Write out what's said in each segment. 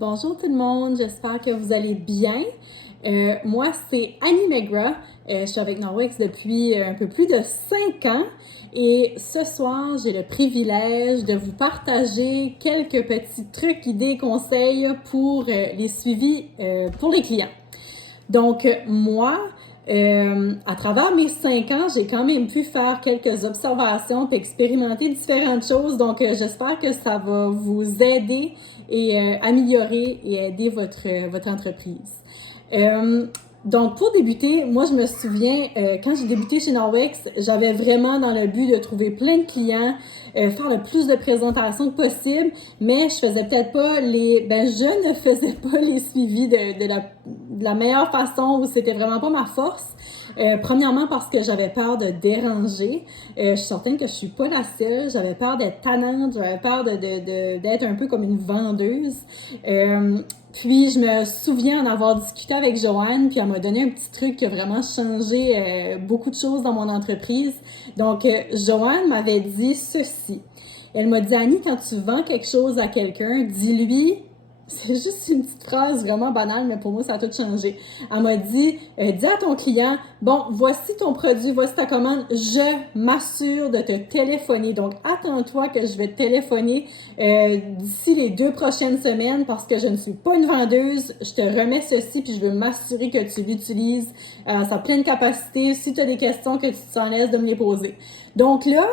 Bonjour tout le monde, j'espère que vous allez bien. Moi, c'est Annie McGrath. Je suis avec Norwex depuis un peu plus de 5 ans et ce soir, j'ai le privilège de vous partager quelques petits trucs, idées, conseils pour les suivis pour les clients. Donc, moi, à travers mes 5 ans, j'ai quand même pu faire quelques observations et expérimenter différentes choses. Donc, j'espère que ça va vous aider et améliorer et aider votre entreprise. Donc, pour débuter, moi, je me souviens, quand j'ai débuté chez Norwex, j'avais vraiment dans le but de trouver plein de clients, faire le plus de présentations possible, mais je faisais peut-être pas je ne faisais pas les suivis de la meilleure façon, où c'était vraiment pas ma force. Premièrement parce que j'avais peur de déranger. Je suis certaine que je suis pas la seule. J'avais peur d'être tannante, j'avais peur d'être un peu comme une vendeuse. Puis je me souviens en avoir discuté avec Joanne, puis elle m'a donné un petit truc qui a vraiment changé beaucoup de choses dans mon entreprise. Donc, Joanne m'avait dit ceci. Elle m'a dit, Annie, quand tu vends quelque chose à quelqu'un, dis-lui, c'est juste une petite phrase vraiment banale, mais pour moi, ça a tout changé. Elle m'a dit, dis à ton client, bon, voici ton produit, voici ta commande, je m'assure de te téléphoner. Donc, attends-toi que je vais te téléphoner d'ici les 2 prochaines semaines parce que je ne suis pas une vendeuse. Je te remets ceci, puis je veux m'assurer que tu l'utilises à sa pleine capacité. Si tu as des questions, que tu te sens à l'aise de me les poser. Donc là,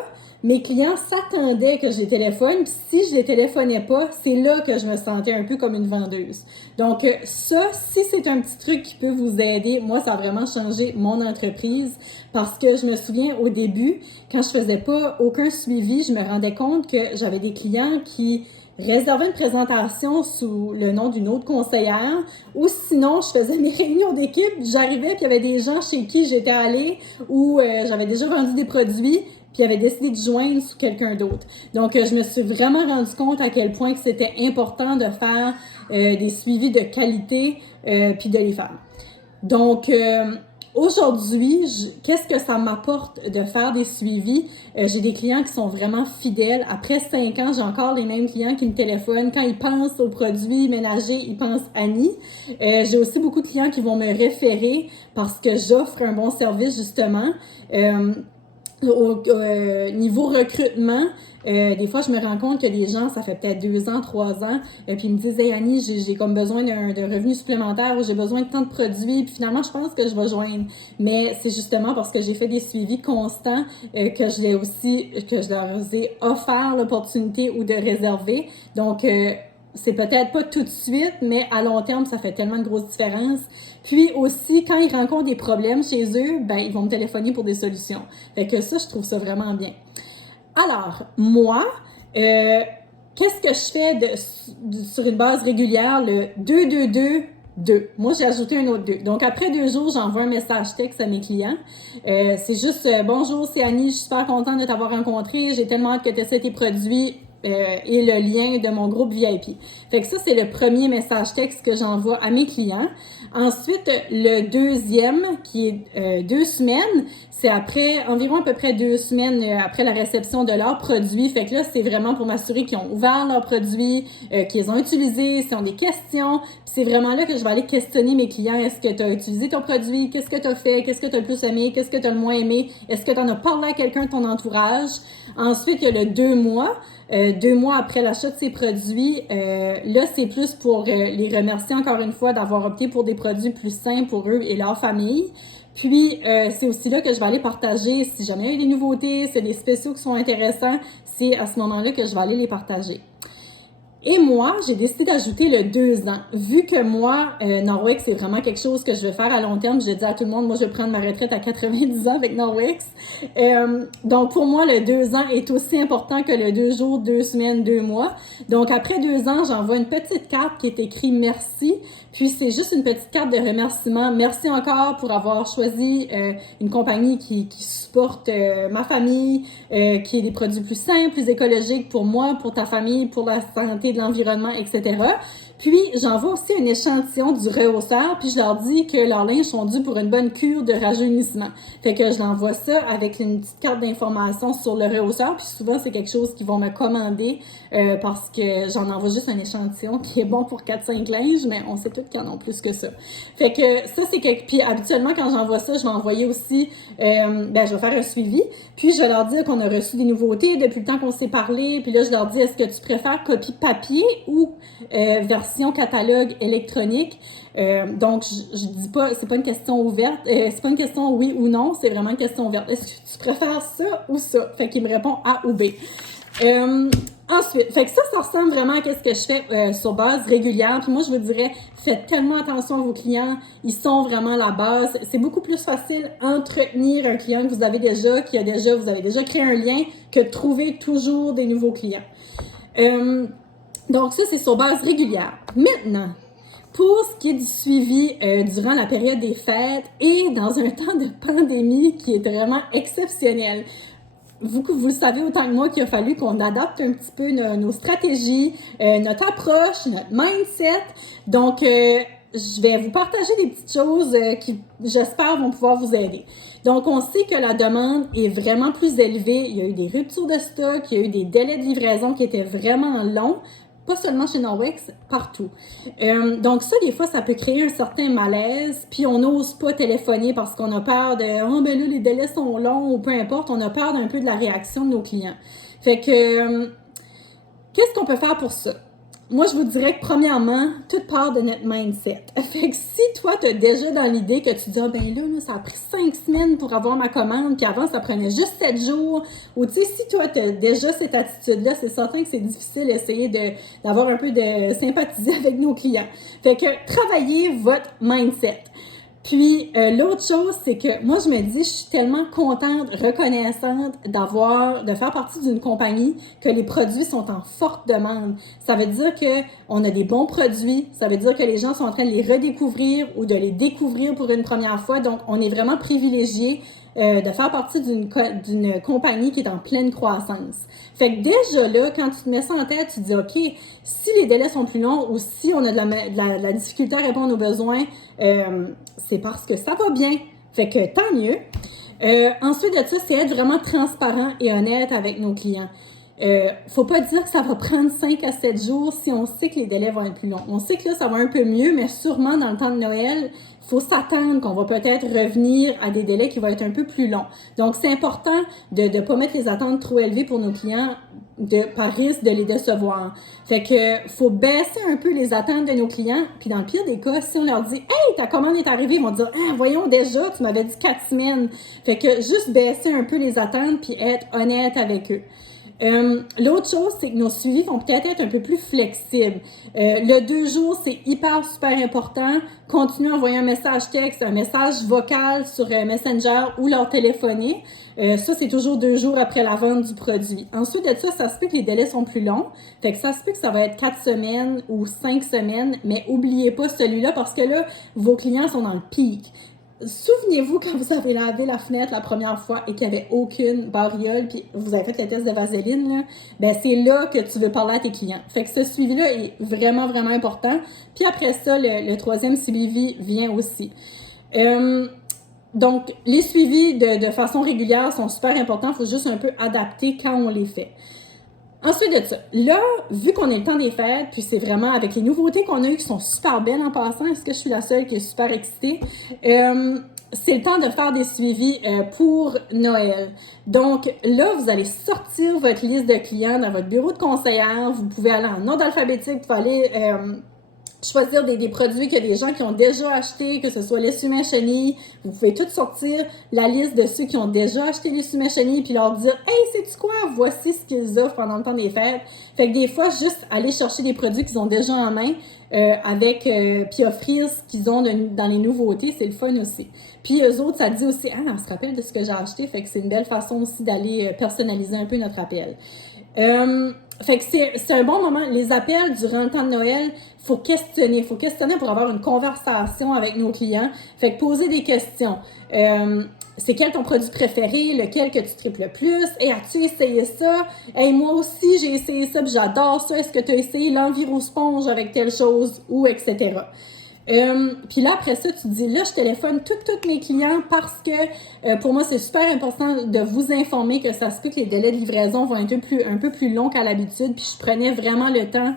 mes clients s'attendaient que je les téléphone, puis si je les téléphonais pas, c'est là que je me sentais un peu comme une vendeuse. Donc ça, si c'est un petit truc qui peut vous aider, moi, ça a vraiment changé mon entreprise parce que je me souviens au début, quand je faisais pas aucun suivi, je me rendais compte que j'avais des clients qui réservaient une présentation sous le nom d'une autre conseillère ou sinon, je faisais mes réunions d'équipe, j'arrivais puis il y avait des gens chez qui j'étais allée ou j'avais déjà vendu des produits puis avait décidé de joindre sous quelqu'un d'autre. Donc, je me suis vraiment rendu compte à quel point que c'était important de faire des suivis de qualité puis de les faire. Donc, aujourd'hui, qu'est-ce que ça m'apporte de faire des suivis? J'ai des clients qui sont vraiment fidèles. Après 5 ans, j'ai encore les mêmes clients qui me téléphonent. Quand ils pensent aux produits ménagers, ils pensent Annie. J'ai aussi beaucoup de clients qui vont me référer parce que j'offre un bon service, justement. Au niveau recrutement, des fois, je me rends compte que les gens, ça fait peut-être 2 ans, 3 ans, puis ils me disent « Hey Annie, j'ai comme besoin d'un revenu supplémentaire ou j'ai besoin de tant de produits. » Puis finalement, je pense que je vais joindre. Mais c'est justement parce que j'ai fait des suivis constants que je leur ai offert l'opportunité ou de réserver. Donc, c'est peut-être pas tout de suite, mais à long terme, ça fait tellement de grosses différences. Puis aussi, quand ils rencontrent des problèmes chez eux, ils vont me téléphoner pour des solutions. Fait que ça, je trouve ça vraiment bien. Alors, moi, qu'est-ce que je fais sur une base régulière? Le 2-2-2-2. Moi, j'ai ajouté un autre 2. Donc, après 2 jours, j'envoie un message texte à mes clients. C'est juste « Bonjour, c'est Annie, je suis super contente de t'avoir rencontré. J'ai tellement hâte que tu essaies tes produits. » et le lien de mon groupe VIP. Fait que ça, c'est le premier message texte que j'envoie à mes clients. Ensuite, le deuxième, qui est 2 semaines, c'est après environ à peu près 2 semaines après la réception de leurs produits. Fait que là, c'est vraiment pour m'assurer qu'ils ont ouvert leurs produits, qu'ils ont utilisé, s'ils ont des questions. Puis c'est vraiment là que je vais aller questionner mes clients. Est-ce que tu as utilisé ton produit? Qu'est-ce que tu as fait? Qu'est-ce que tu as le plus aimé? Qu'est-ce que tu as le moins aimé? Est-ce que tu en as parlé à quelqu'un de ton entourage? Ensuite, il y a le 2 mois. 2 mois après l'achat de ces produits, là, c'est plus pour les remercier encore une fois d'avoir opté pour des produits plus sains pour eux et leur famille. Puis, c'est aussi là que je vais aller partager, si jamais il y a des nouveautés, c'est des spéciaux qui sont intéressants, c'est à ce moment-là que je vais aller les partager. Et moi, j'ai décidé d'ajouter le 2 ans. Vu que moi, Norwex, c'est vraiment quelque chose que je veux faire à long terme, je dis à tout le monde, moi, je vais prendre ma retraite à 90 ans avec Norwex. Donc, pour moi, le 2 ans est aussi important que le 2 jours, 2 semaines, 2 mois. Donc, après 2 ans, j'envoie une petite carte qui est écrite « Merci ». Puis, c'est juste une petite carte de remerciement. Merci encore pour avoir choisi une compagnie qui supporte ma famille, qui est des produits plus sains, plus écologiques pour moi, pour ta famille, pour la santé santé de l'environnement, etc. Puis, j'envoie aussi un échantillon du rehausseur, puis je leur dis que leurs linges sont dus pour une bonne cure de rajeunissement. Fait que je l'envoie ça avec une petite carte d'information sur le rehausseur, puis souvent, c'est quelque chose qu'ils vont me commander parce que j'en envoie juste un échantillon qui est bon pour 4-5 linges, mais on sait tous qu'ils en ont plus que ça. Fait que ça, c'est quelque... Puis habituellement, quand j'envoie ça, je vais envoyer aussi... je vais faire un suivi, puis je vais leur dire qu'on a reçu des nouveautés depuis le temps qu'on s'est parlé, puis là, je leur dis, est-ce que tu préfères copie papier ou version catalogue électronique? Donc, je dis pas, c'est pas une question ouverte, c'est pas une question oui ou non, c'est vraiment une question ouverte. Est-ce que tu préfères ça ou ça? Fait qu'il me répond A ou B. Ensuite, fait que ça ressemble vraiment à ce que je fais sur base régulière. Puis moi, je vous dirais, faites tellement attention à vos clients. Ils sont vraiment la base. C'est beaucoup plus facile entretenir un client que vous avez déjà, vous avez déjà créé un lien, que de trouver toujours des nouveaux clients. Donc ça, c'est sur base régulière. Maintenant, pour ce qui est du suivi durant la période des fêtes et dans un temps de pandémie qui est vraiment exceptionnel, vous le savez autant que moi qu'il a fallu qu'on adapte un petit peu nos stratégies, notre approche, notre mindset. Donc, je vais vous partager des petites choses qui, j'espère, vont pouvoir vous aider. Donc, on sait que la demande est vraiment plus élevée. Il y a eu des ruptures de stock, il y a eu des délais de livraison qui étaient vraiment longs. Pas seulement chez Norwex, partout. Donc ça, des fois, ça peut créer un certain malaise, puis on n'ose pas téléphoner parce qu'on a peur de « Oh, ben là, les délais sont longs » ou peu importe, on a peur d'un peu de la réaction de nos clients. Fait que, qu'est-ce qu'on peut faire pour ça? Moi, je vous dirais que premièrement, tout part de notre mindset. Fait que si toi, tu as déjà dans l'idée que tu dis « Ah ben là, ça a pris 5 semaines pour avoir ma commande, puis avant, ça prenait juste 7 jours. » Ou tu sais, si toi, tu as déjà cette attitude-là, c'est certain que c'est difficile d'essayer d'avoir un peu de sympathiser avec nos clients. Fait que travaillez votre mindset. Puis, l'autre chose, c'est que moi, je me dis, je suis tellement contente, reconnaissante de faire partie d'une compagnie que les produits sont en forte demande. Ça veut dire qu'on a des bons produits, ça veut dire que les gens sont en train de les redécouvrir ou de les découvrir pour une première fois. Donc, on est vraiment privilégiés de faire partie d'une compagnie qui est en pleine croissance. Fait que déjà là, quand tu te mets ça en tête, tu te dis, OK, si les délais sont plus longs ou si on a de la difficulté à répondre aux besoins, c'est parce que ça va bien. Fait que tant mieux. Ensuite de ça, c'est être vraiment transparent et honnête avec nos clients. Faut pas dire que ça va prendre 5 à 7 jours si on sait que les délais vont être plus longs. On sait que là, ça va un peu mieux, mais sûrement dans le temps de Noël, il faut s'attendre qu'on va peut-être revenir à des délais qui vont être un peu plus longs. Donc, c'est important de ne pas mettre les attentes trop élevées pour nos clients par risque de les décevoir. Fait que faut baisser un peu les attentes de nos clients. Puis dans le pire des cas, si on leur dit « Hey, ta commande est arrivée », ils vont dire « Ah, voyons déjà, tu m'avais dit 4 semaines. » Fait que juste baisser un peu les attentes puis être honnête avec eux. L'autre chose, c'est que nos suivis vont peut-être être un peu plus flexibles. Le 2 jours, c'est super important. Continuez à envoyer un message texte, un message vocal sur Messenger ou leur téléphoner. Ça, c'est toujours 2 jours après la vente du produit. Ensuite de ça, ça se peut que les délais sont plus longs. Fait que ça se peut que ça va être 4 semaines ou 5 semaines, mais oubliez pas celui-là parce que là, vos clients sont dans le pic. Souvenez-vous quand vous avez lavé la fenêtre la première fois et qu'il n'y avait aucune bariole, puis vous avez fait le test de vaseline, là, ben c'est là que tu veux parler à tes clients. Fait que ce suivi-là est vraiment, vraiment important. Puis après ça, le troisième suivi vient aussi. Donc, les suivis de façon régulière sont super importants. Il faut juste un peu adapter quand on les fait. Ensuite de ça, là, vu qu'on est le temps des fêtes, puis c'est vraiment avec les nouveautés qu'on a eues qui sont super belles en passant, est-ce que je suis la seule qui est super excitée? C'est le temps de faire des suivis pour Noël. Donc là, vous allez sortir votre liste de clients dans votre bureau de conseillère. Vous pouvez aller en ordre alphabétique, vous allez choisir des produits que des gens qui ont déjà acheté, que ce soit l'essuie-main chenille. Vous pouvez tout sortir la liste de ceux qui ont déjà acheté l'essuie-main chenille puis leur dire « Hey, sais-tu quoi? Voici ce qu'ils offrent pendant le temps des fêtes. » Fait que des fois, juste aller chercher des produits qu'ils ont déjà en main puis offrir ce qu'ils ont dans les nouveautés, c'est le fun aussi. Puis eux autres, ça dit aussi « Ah, on se rappelle de ce que j'ai acheté. » Fait que c'est une belle façon aussi d'aller personnaliser un peu notre appel. Fait que c'est un bon moment. Les appels durant le temps de Noël, faut questionner pour avoir une conversation avec nos clients. Fait que poser des questions. c'est quel ton produit préféré, lequel que tu tripes le plus? Et as-tu essayé ça? Hey, moi aussi, j'ai essayé ça, puis j'adore ça. Est-ce que tu as essayé l'environ-sponge avec telle chose? Ou etc. Puis là, après ça, tu te dis, là, je téléphone tous mes clients parce que pour moi, c'est super important de vous informer que ça se peut que les délais de livraison vont être un peu plus longs qu'à l'habitude. Puis je prenais vraiment le temps.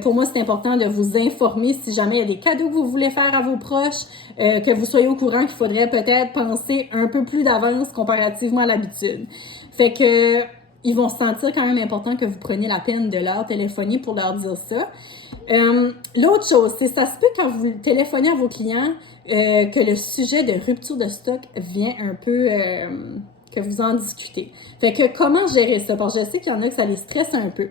Pour moi, c'est important de vous informer si jamais il y a des cadeaux que vous voulez faire à vos proches, que vous soyez au courant qu'il faudrait peut-être penser un peu plus d'avance comparativement à l'habitude. Fait que ils vont se sentir quand même important que vous preniez la peine de leur téléphoner pour leur dire ça. L'autre chose, c'est ça se peut quand vous téléphonez à vos clients que le sujet de rupture de stock vient un peu que vous en discutez. Fait que comment gérer ça? Parce que je sais qu'il y en a que ça les stresse un peu.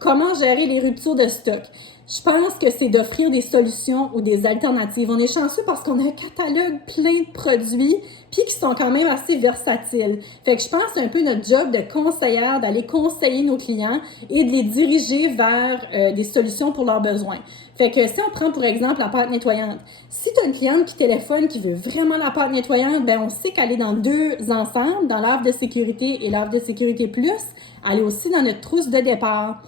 Comment gérer les ruptures de stock? Je pense que c'est d'offrir des solutions ou des alternatives. On est chanceux parce qu'on a un catalogue plein de produits puis qui sont quand même assez versatiles. Fait que je pense que c'est un peu notre job de conseillère, d'aller conseiller nos clients et de les diriger vers des solutions pour leurs besoins. Fait que si on prend pour exemple la pâte nettoyante, si tu as une cliente qui téléphone qui veut vraiment la pâte nettoyante, ben on sait qu'elle est dans deux ensembles, dans l'offre de sécurité et l'offre de sécurité plus, elle est aussi dans notre trousse de départ.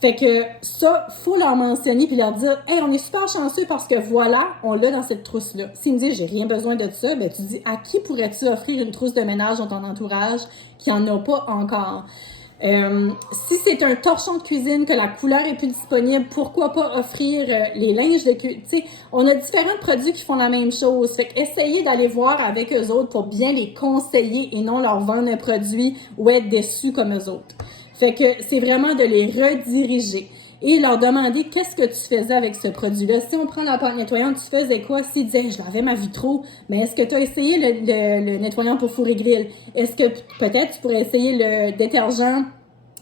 Fait que ça, faut leur mentionner puis leur dire « Hey, on est super chanceux parce que voilà, on l'a dans cette trousse-là. » S'ils me disent « J'ai rien besoin de ça », ben tu dis « À qui pourrais-tu offrir une trousse de ménage dans ton entourage qui en a pas encore? » Si c'est un torchon de cuisine que la couleur est plus disponible, pourquoi pas offrir les linges de cuisine? Tu sais, on a différents produits qui font la même chose. Fait que essayez d'aller voir avec eux autres pour bien les conseiller et non leur vendre un produit ou être déçus comme eux autres. Fait que c'est vraiment de les rediriger et leur demander qu'est-ce que tu faisais avec ce produit-là. Si on prend la pâte nettoyante, tu faisais quoi? S'ils disaient, je lavais ma vitrine, mais est-ce que tu as essayé le nettoyant pour four et grill? Est-ce que peut-être tu pourrais essayer le détergent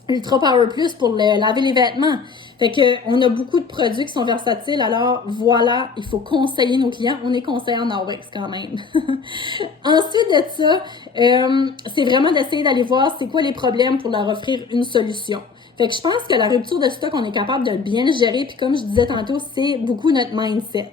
Ultra Power Plus pour laver les vêtements? Fait que on a beaucoup de produits qui sont versatiles, alors voilà, il faut conseiller nos clients. On est conseillé en Norwex quand même. Ensuite de ça, c'est vraiment d'essayer d'aller voir c'est quoi les problèmes pour leur offrir une solution. Fait que je pense que la rupture de stock, on est capable de bien le gérer, puis comme je disais tantôt, c'est beaucoup notre mindset.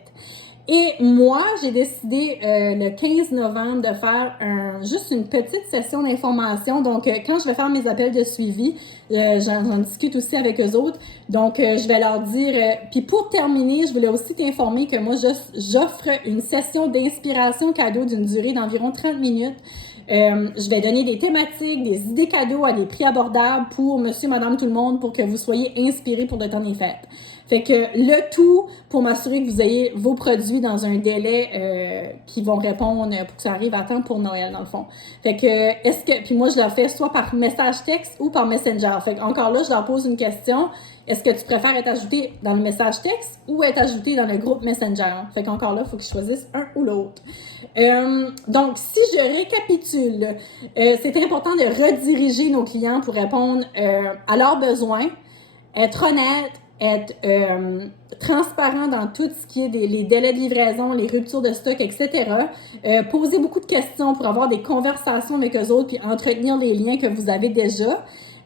Et moi, j'ai décidé le 15 novembre de faire juste une petite session d'information. Donc, quand je vais faire mes appels de suivi, j'en discute aussi avec eux autres. Donc, je vais leur dire... puis pour terminer, je voulais aussi t'informer que moi, j'offre une session d'inspiration cadeau d'une durée d'environ 30 minutes. Je vais donner des thématiques, des idées cadeaux à des prix abordables pour monsieur, madame, tout le monde pour que vous soyez inspirés pour le temps des fêtes. Fait que le tout pour m'assurer que vous ayez vos produits dans un délai qui vont répondre pour que ça arrive à temps pour Noël, dans le fond. Fait que, puis moi, je le fais soit par message texte ou par Messenger. Fait que encore là, je leur pose une question. Est-ce que tu préfères être ajouté dans le message texte ou être ajouté dans le groupe Messenger? Fait qu'encore là, il faut qu'ils choisissent un ou l'autre. Donc, si je récapitule, c'est important de rediriger nos clients pour répondre à leurs besoins, être honnête, être transparent dans tout ce qui est les délais de livraison, les ruptures de stock, etc. Poser beaucoup de questions pour avoir des conversations avec eux autres puis entretenir les liens que vous avez déjà.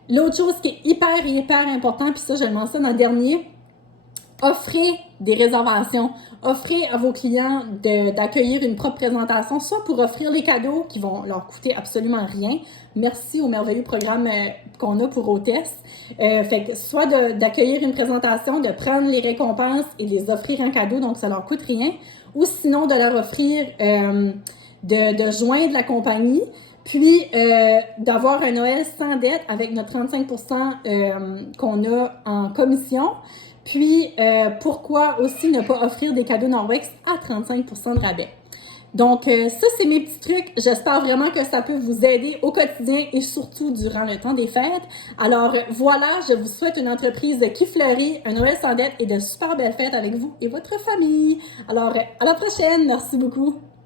L'autre chose qui est hyper important, puis ça, je le mentionne en dernier, offrez des réservations. Offrez à vos clients d'accueillir une propre présentation, soit pour offrir les cadeaux qui vont leur coûter absolument rien. Merci au merveilleux programme qu'on a pour hôtesse. Fait que soit d'accueillir une présentation, de prendre les récompenses et de les offrir en cadeau, donc ça leur coûte rien. Ou sinon de leur offrir de joindre la compagnie. Puis, d'avoir un Noël sans dette avec notre 35% qu'on a en commission. Puis, pourquoi aussi ne pas offrir des cadeaux Norwex à 35% de rabais? Donc, ça, c'est mes petits trucs. J'espère vraiment que ça peut vous aider au quotidien et surtout durant le temps des fêtes. Alors, voilà, je vous souhaite une entreprise qui fleurit, un Noël sans dette et de super belles fêtes avec vous et votre famille. Alors, à la prochaine. Merci beaucoup.